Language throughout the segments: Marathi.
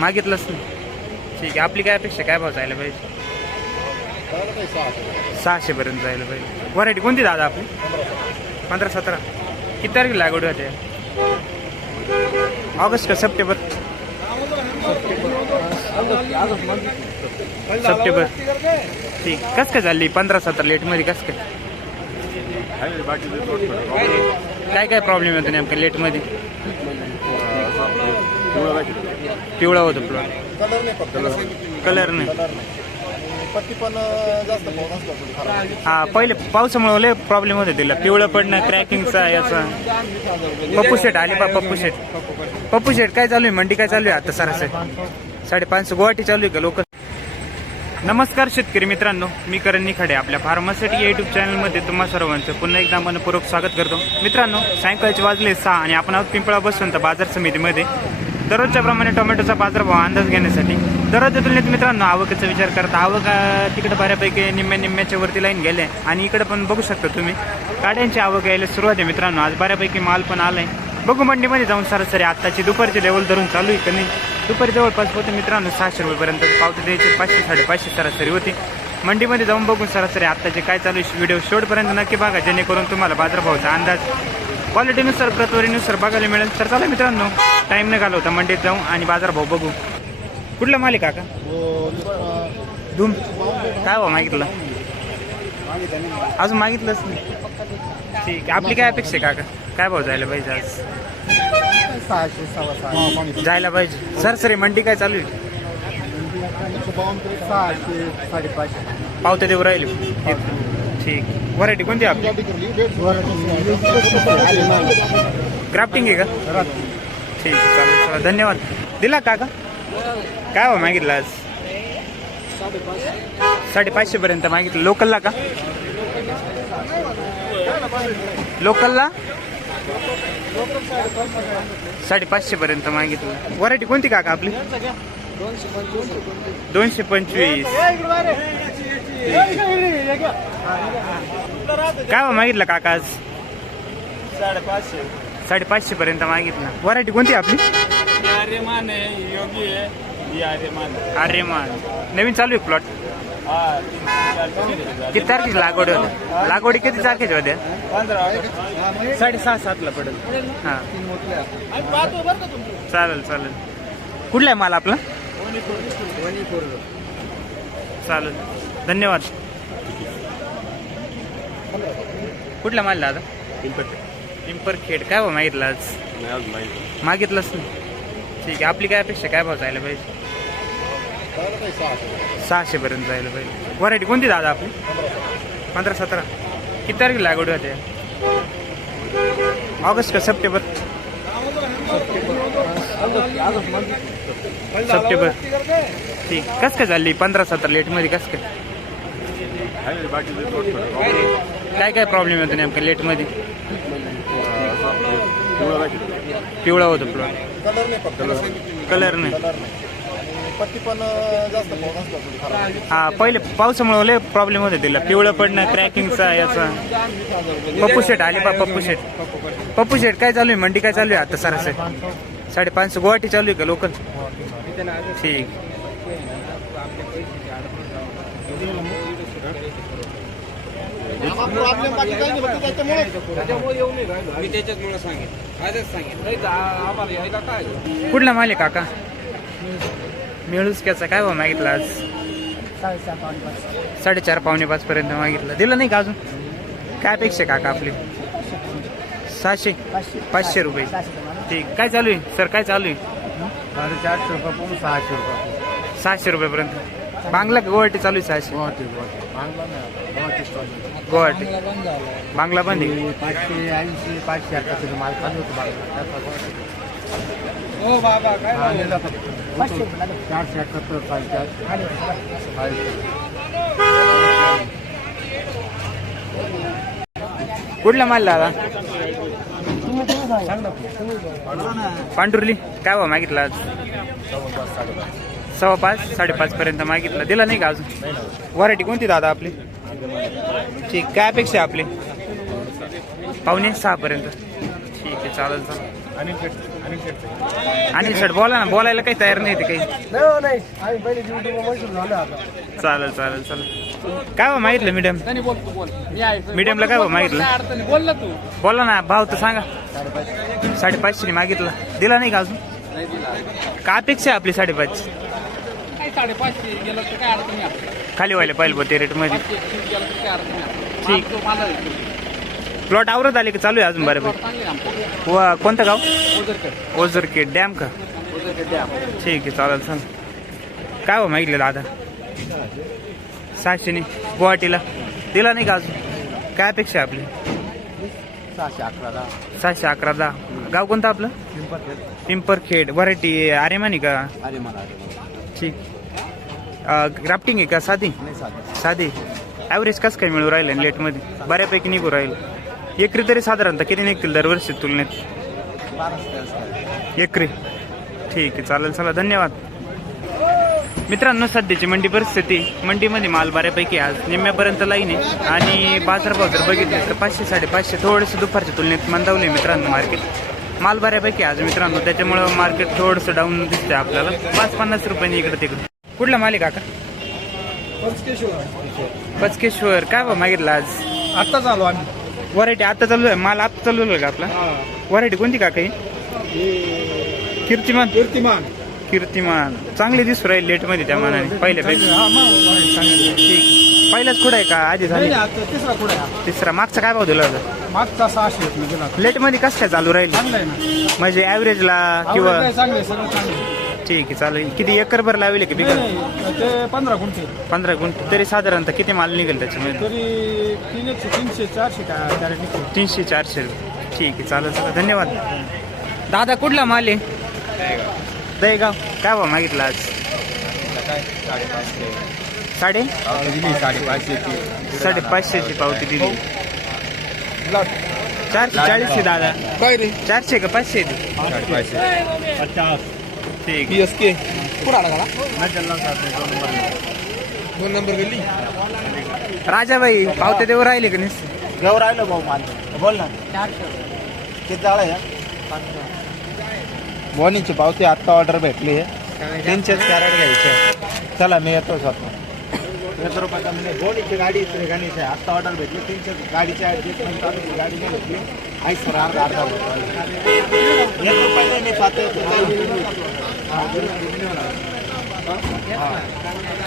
मागितलंच नाही. ठीक आहे आपली काय अपेक्षा काय भाव जायला पाहिजे? सहाशे पर्यंत जायला पाहिजे. व्हरायटी कोणती दादा आपली? पंधरा सतरा. किती तारखेला लागवड होते? ऑगस्ट का सप्टेंबर? सप्टेंबर. ठीक. कस काय झाली पंधरा सतरा लेटमध्ये कस काय? काय काय प्रॉब्लेम येतो नेमका लेटमध्ये पिवळा होतो प्लॉट कलर नाही फक्त. कलर नाही. पत्ती पण जास्त पाऊस असला थोडी खराब. हा पहिले पावसामुळे लय प्रॉब्लेम होते तिला. पिवळं पडणं क्रॅकिंगचा याचा. पप्पू शेट आले बा पप्पू शेट पप्पू शेट काय चालू आहे? मंडी काय चालू आहे आता सरासरी? साडेपाचशे गुवाहाटी चालू आहे का लोक? नमस्कार शेतकरी मित्रांनो मी करण निखाडे आपल्या फार्मासिटी युट्यूब चॅनलमध्ये तुम्हा सर्वांचं पुन्हा एकदा मनपूर्वक स्वागत करतो. मित्रांनो सायंकाळचे वाजले सहा आणि आपण आहोत पिंपळा बसवंत बाजार समितीमध्ये. दररोजच्या प्रमाणे टोमॅटोचा बाजारभाव अंदाज घेण्यासाठी दररोजच्या तुलनेत मित्रांनो आवकेचा विचार करता आवक तिकडे बऱ्यापैकी निम्म्या निम्म्याच्या वरती लाईन गेले आणि इकडे पण बघू शकता तुम्ही. गाड्यांची आवक यायला सुरुवात आहे मित्रांनो. आज बऱ्यापैकी माल पण आलाय. बघू मंडीमध्ये जाऊन सरासरी आत्ताची दुपारची लेवल धरून चालू आहे का नाही? दुपारी जवळपास होते मित्रांनो सहाशे रुपयेपर्यंत पावती द्यायची पाचशे साडेपाचशे सरासरी होती. मंडीमध्ये जाऊन बघून सरासरी आत्ताचे काय चालू आहे व्हिडिओ शेवटपर्यंत नक्की बघा जेणेकरून तुम्हाला बाजारभावाचा अंदाज क्वालिटीनुसार प्रतवारीनुसार बघायला मिळेल. तर चला मित्रांनो टाईम न घालवता मंडीत जाऊ आणि बाजारभाव बघू. कुठला मालिक काका? धूम. काय भाव मागितलं? अजून मागितलंच नाही. ठीक आहे. आपली काय अपेक्षा आहे काका? काय भाव जायला पाहिजे आज? जायला पाहिजे. सर सर मंडी काय चालू आहे? पावते देऊ राहिले. ठीक. व्हरायटी कोणती आपली? ग्राफ्टिंग आहे का? ठीक आहे चालेल चला धन्यवाद. दिला काका काय हो मागितलं आज? साडेपाचशे पर्यंत मागितलं. लोकलला का? लोकलला साडेपाचशे पर्यंत मागितलं. व्हरायटी कोणती काका आपली? दोनशे पंचवीस. काय मागितलं काका आज? साडेपाचशे. साडेपाचशे पर्यंत मागितलं. व्हरायटी कोणती आपली? आर्यमान आहे योगी आहे ही आर्यमान नवीन चालू आहे प्लॉट हा किती तारखेची लागवड होते? लागवडी किती तारखेच्या होत्या साडेसहा सातला पडेल. हां. चालेल चालेल. कुठला आहे माल आपला? चालेल. धन्यवाद. कुठला माल दादा? पिंपरखेड. काय भाऊ मागितला आज? मागितलंच नाही. ठीक आहे आपली काय अपेक्षा? काय भाव जायला पाहिजे? सहाशे पर्यंत जायला पाहिजे. व्हरायटी कोणती दादा आपली? पंधरा सतरा. किती तारखेला लागवड होते? ऑगस्ट का सप्टेंबर? सप्टेंबर. ठीक. कस काय चालली? पंधरा सतरा लेटमध्ये कस काय? काय काय प्रॉब्लेम येतो नेमका लेटमध्ये पिवळा होतो प्लॉट कलर नाही. फक्त कलर नाही कलर नाही पत्ती पण जास्त पाऊस असला थोडी खराब हा पहिले पावसामुळे लय प्रॉब्लेम होते तिला. पिवळं पडणं क्रॅकिंगचा याचा. पप्पू शेट आले बा पप्पू शेट पप्पू शेट काय चालू आहे? मंडी काय चालू आहे आता सरासरी? साडेपाचशे गुवाहाटी चालू आहे का लोकल? ठीक. प्रॉब्लेम बाकी काही नाही फक्त त्याच्यामुळे. मी त्याच्याचमुळे सांगेन आजच सांगेन नाही आम्हाला यायला काय कुठला माल आहे काका? मिळूच क्याचा काय भाव मागितला आज? साडेचार पावणे पाच पर्यंत मागितलं. दिलं नाही का अजून? काय अपेक्षा आहे काका आपली? सहाशे? पाचशे रुपये. ठीक. काय चालू आहे? सर काय चालू आहे? साडेचारशे रुपयापासून सहाशे रुपये. सहाशे रुपयेपर्यंत बांगला का गुवाहाटी चालू आहे सहाशे? गुवाहाटी गुवाहाटी. बांगला नाही गुवाहाटी स्टॉल गुवाहाटी. बांगला बंद आहे. पाचशे ऐंशी पाचशे अठ्ठावीस माल चालू होतो बांगला. हो बाबा काय आणलेला फक्त. चारशे एकाहत्तर साडेचारशे. कुठला माल दादा? पांढुर्ली. काय भाव मागितला आज? सव्वा पाच साडेपाचपर्यंत मागितलं. दिला नाही का अजून? व्हरायटी कोणती दादा आपली? ठीक काय अपेक्षा आहे आपली? पावणे सहापर्यंत ठीक आहे चालेल चालेल. आणि सर बोला ना बोलायला काही तयार नाही ते काही. चालेल चालेल चालेल. काय भाव मागितलं मीडियम मीडियमला काय भाव मागितलं? तू बोला ना भाव तर सांगा. साडेपाचशे मागितला. दिला नाही का अजून? का अपेक्षा आहे आपली साडेपाचशे साडेपाचशे गेलं तर काय अडचण नाही आपल्याला. खाली व्हायला पाहिजे बा ते रेटमध्ये पाचशे तीस गेलं तर काय अडचण नाही आपल्याला. ठीक. माल तो माल आहे. प्लॉट आवरत आले की चालू आहे अजून बऱ्यापैकी? चांगली आहे आमचं. व कोणतं गाव? ओझरखेड. ओझरके डॅम का? ओझरखेड द्या. ठीक आहे चालेल चालेल काय हो मागितलं दादा सहाशेने गुवाहाटीला. दिला नाही का अजून? काय अपेक्षा आहे आपली? सहाशे अकरा दहा सहाशे अकरा दहा गाव कोणतं आपलं? पिंपरखेड. व्हरायटी आरेमानी का? अरे मला अरे मला ठीक. ग्राफ्टिंग आहे का? साधी? साधं. ॲव्हरेज कसं काय मिळू राहिलं लेटमध्ये बऱ्यापैकी निघू राहील. एकरी तरी साधारणतः किती निघतील दरवर्षी तुलनेत? एकरी. ठीक आहे चालेल चला धन्यवाद. मित्रांनो सध्याची मंडी परिस्थिती मंडीमध्ये माल बऱ्यापैकी आज निम्म्यापर्यंत लाईन आहे. आणि बाजारभाव जर बघितले तर पाचशे साडेपाचशे थोडंसं दुपारच्या तुलनेत मंदावले मित्रांनो मार्केट माल बऱ्यापैकी आज मित्रांनो. त्याच्यामुळं मार्केट थोडंसं डाऊन दिसतंय आपल्याला. पाच पन्नास रुपयांनी इकडे तिकडे. कुठला माल आहे काका? पचकेश्वर काय बा मागितलं आज? आत्ताच आलो आम्ही व्हरायटी आता चालू आहे? माल आता चालू आहे का आपला? व्हरायटी कोणती काका ही? कीर्तिमान. कीर्तिमान. कीर्तिमान. चांगली दिसू राहील लेटमध्ये त्या मानाने. हा मग ठीक. पहिलाच कुठं आहे का? आधी झाली. आता तिसरा कुठे तिसरा. मागचा काय भाव दिला होता? मागचा सहाशे गेला लेटमध्ये कसं काय चालू राहील चांगलं आहे ना. म्हणजे ऍव्हरेजला किंवा चांगलं आहे सगळं चांगलं आहे. ठीक आहे चालेल. किती एकर भर लावले की नाही ते पंधरा गुंठे. पंधरा गुंठ. तरी साधारणतः किती माल निघेल त्याच्यामध्ये? तरी तीनशे तीनशे चारशे का कॅरेट निघतो तीनशे चारशे. रुपये ठीक आहे चालेल चालेल. धन्यवाद. दादा कुठला माल आहे? दहेगाव. काय भाव मागितला आज? साडे? साडेपाचशे साडेपाचशेची पावती दिली. चारशे चाळीस आहे दादा. काय रे? चारशे का पाचशे? आहे ती? साडेपाचशे. पचास. ठीक. एस के कुठं आला का दोन नंबर गेली राजाबाई पावते देऊ राहिले का नाही? घेऊ राहिलो भाऊ मान बोल ना. किती जाळं आहे बोनीची पावती आत्ता ऑर्डर भेटली आहे त्यांचेच कॅरेट घ्यायचे. चला मी येतो स्वतः. एक रुपये कमी नाही. बोनीची गाडी आहे. आत्ता ऑर्डर भेटली. त्यांच्या गाडीच्या गाडी नाही भेटली.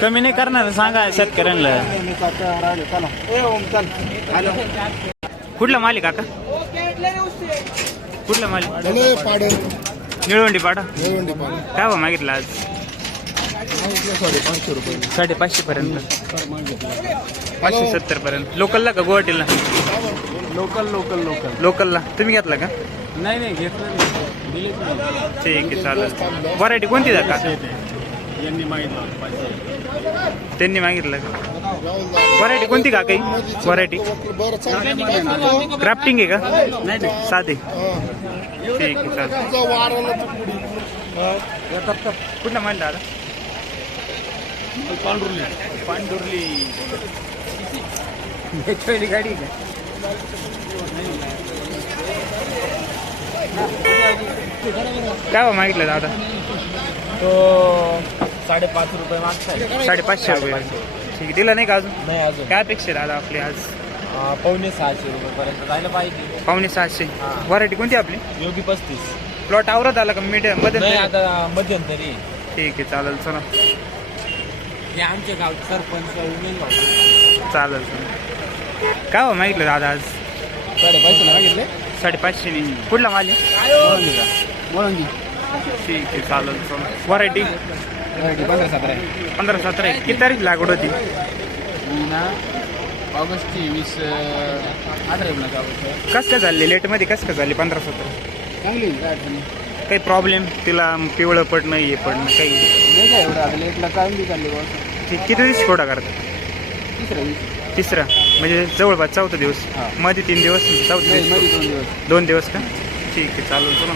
कमी नाही करणार सांगा शेतकऱ्यांना. कुठला माल आहे काका? कुठला माल? पाडे निळवंडी पाडा. काय भाव मागितला आज? साडेपाचशे पर्यंत. पाचशे सत्तर पर्यंत. लोकलला का गुवाहाटीला? लोकल लोकल लोकल लोकलला. तुम्ही घेतला का? नाही नाही घेतलं नाही. दिलेच नाही. ठीक आहे चालेल. व्हरायटी कोणती जा का? यांनी मागितलं त्यांनी मागितलं का? व्हरायटी कोणती का काही? व्हरायटी क्राफ्टिंग आहे का? नाही नाही. साधे. ठीक आहे चालेल. माल दादा? पांढरुली पांडुर्ली. गाडी आहे का? काय मागितलं दादा? तो साडेपाच रुपये मागताय. साडेपाचशे रुपये. ठीक दिला नाही का अजून? नाही अजून. काय अपेक्षा आहे दादा आपली आज? पावणे सहाशे रुपये पर्यंत जायला पाहिजे. पावणे सहाशे. व्हरायटी कोणती आपली? योगी पस्तीस. प्लॉट आवरत आला का? मीडियममध्ये नाही आता मध्यंतरी. ठीक आहे चालेल चला. हे आमचे गाव सरपंच चालेल चालेल. काय भाव मागितलं दादा आज? साडेपाचशे मागितले. साडेपाचशे नाही कुठला माल आहे? ठीक आहे चालेल चालेल. व्हरायटी पंधरा सतरा आहे. पंधरा सतरा आहे. किती तारीख लागवड होती? ऑगस्टची वीस अठरा एकोणीस ऑगस्ट कसं काय झाली? लेटमध्ये कसं काय झाली पंधरा सतरा? चांगली काय अडचण नाही. काही प्रॉब्लेम तिला पिवळं पडणं हे पडणं काही नाही. काय एवढं आता लेटला चांगली चालली बस ठीक किती दिवस थोडा करता? तिसरा तिसरा. म्हणजे जवळपास चौथा दिवस. हा. मध्ये तीन दिवस चौथा नाही दिवस. मध्ये दोन दिवस. दोन दिवस का? ठीक आहे चालेल चला.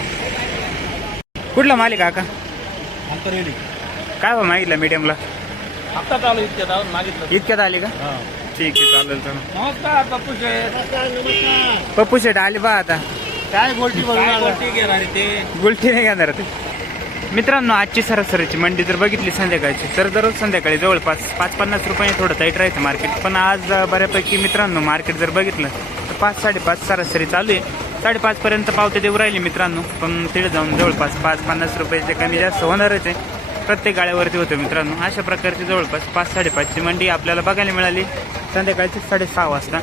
कुठला माल आहे काका? अंतरवेली काय भाव मागितला मीडियमला हप्ता चालू इतक्यात अजून मागितलं. इतक्यात आले का? ठीक आहे चालेल चला. नमस्कार पप्पू शेठ पप्पू शेट आले बा आता. काय गोल्टी काय गोष्टी घेणार ते गुलटी नाही घेणार ते. मित्रांनो आजची सरासरीची मंडी जर बघितली संध्याकाळची तर दररोज संध्याकाळी जवळपास पाच पन्नास रुपये थोडं टाईट राहायचं मार्केट पण आज बऱ्यापैकी मित्रांनो मार्केट जर बघितलं तर पाच साडेपाच सरासरी चालू आहे. साडेपाच पर्यंत पावते देऊ राहिली मित्रांनो पण तिथे जाऊन जवळपास पाच पन्नास रुपयाचे कमी जास्त होणारच आहे. प्रत्येक गाड्यावरती होतं मित्रांनो. अशा प्रकारची जवळपास पाच साडेपाचची मंडी आपल्याला बघायला मिळाली. संध्याकाळची साडेसहा वाजता.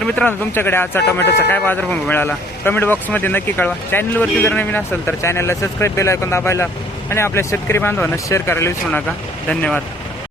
तर मित्रांनो तुमच्याकडे आजचा टोमॅटोचा काय बाजारभाव मिळाला? कमेंट बॉक्समध्ये नक्की कळवा. चॅनलवरती जर नवीन असेल तर चॅनलला सबस्क्राईब बेल ऐकून दाबायला आणि आपल्या शेतकरी बांधवांना शेअर करायला विसरू नका. धन्यवाद.